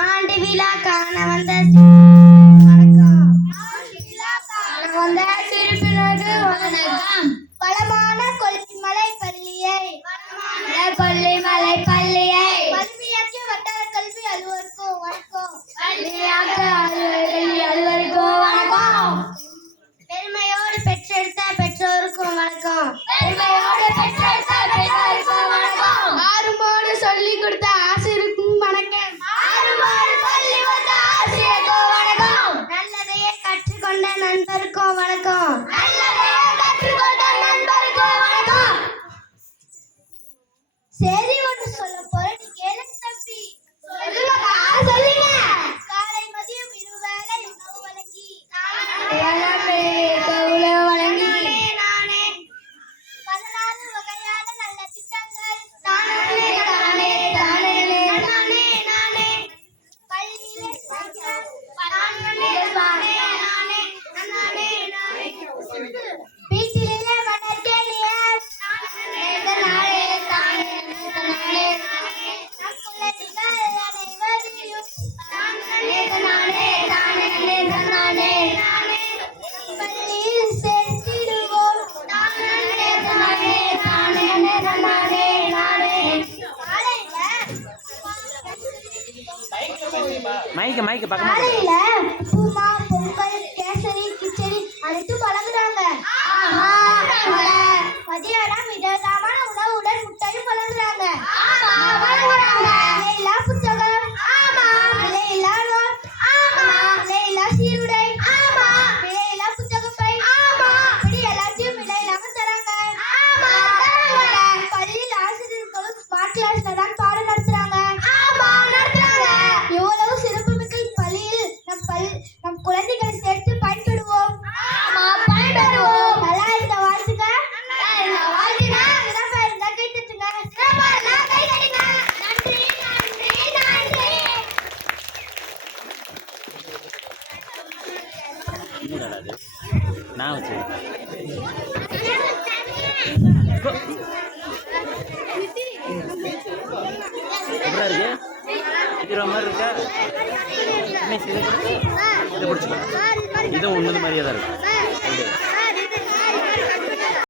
ஆண்டு விழா காண வந்த சிறுப்பினருக்கு வணக்கம். வளமான கொல்லிமலை பள்ளியை கொல்லிமலை பள்ளியை கல்வியாக்கிய வட்டார கல்வி அலுவலருக்கும் வணக்கம். அலுவலருக்கும் வணக்கம். பெருமையோடு பெற்றெடுத்த பெற்றோருக்கும் வணக்கம். பெருமையோடு பெற்றெடுத்த பெற்றோருக்கும் வணக்கம். ஆறுமோடு சொல்லிக் கொடுத்த ஆசிரியருக்கும் வணக்கம். ஆறுமோடு சொல்லி கொடுத்த ஆசிரியருக்கும் வணக்கம். நல்லதையே கற்றுக்கொண்ட நண்பருக்கும் வணக்கம். நல்லதையே கற்றுக்கொண்ட நண்பருக்கும் வணக்கம். சரி ஒன்று சொல்ல போற நீ கேளு தம்பி. சொல்லுங்க. காலை மதியம் இருவேளை உணவு வழங்கி நானே 14 வகையான நல்ல திட்டங்கள் நானே பள்ளியிலே வீட்டிலே மணற்கேணிய பள்ளியில் சேர்த்திடுவோம். மைக்கு பக்கமா காலையில உப்புமா பொங்கல் கேசரி கிச்சடி அனைத்தும் வழங்குறாங்க. மதியானம் விதமான உணவுடன் முட்டையும் வழங்குறாங்க. விலையில்லா புத்தகம், விலையில்லா நோட், விலையில்லா சீருடை, விலையில்லா புத்தகப்பை, இப்படி எல்லாத்தையும் விலையில்லாம தராங்க. பள்ளியில் ஆசிரியர்களும் ஸ்மார்ட் கிளாஸ்ல தான் பாடம் நடத்துறாங்க. எவ்வளவு சிறப்புமிக்க இப்பள்ளியில் நம் குழந்தைகளை சேர்த்து பயன்படுவோம். நல்லா இருந்த வாழ்த்துக்க. சிறப்பா இருந்தா கை தட்டுங்க. நன்றி. என்னடா அது நான் வச்சு எப்படா இருக்கு இருக்கிற மாதிரி இருக்கா? இதை பிடிச்சிக்கோ. இதுவும் ஒன்று மாதிரியே தான் இருக்கு.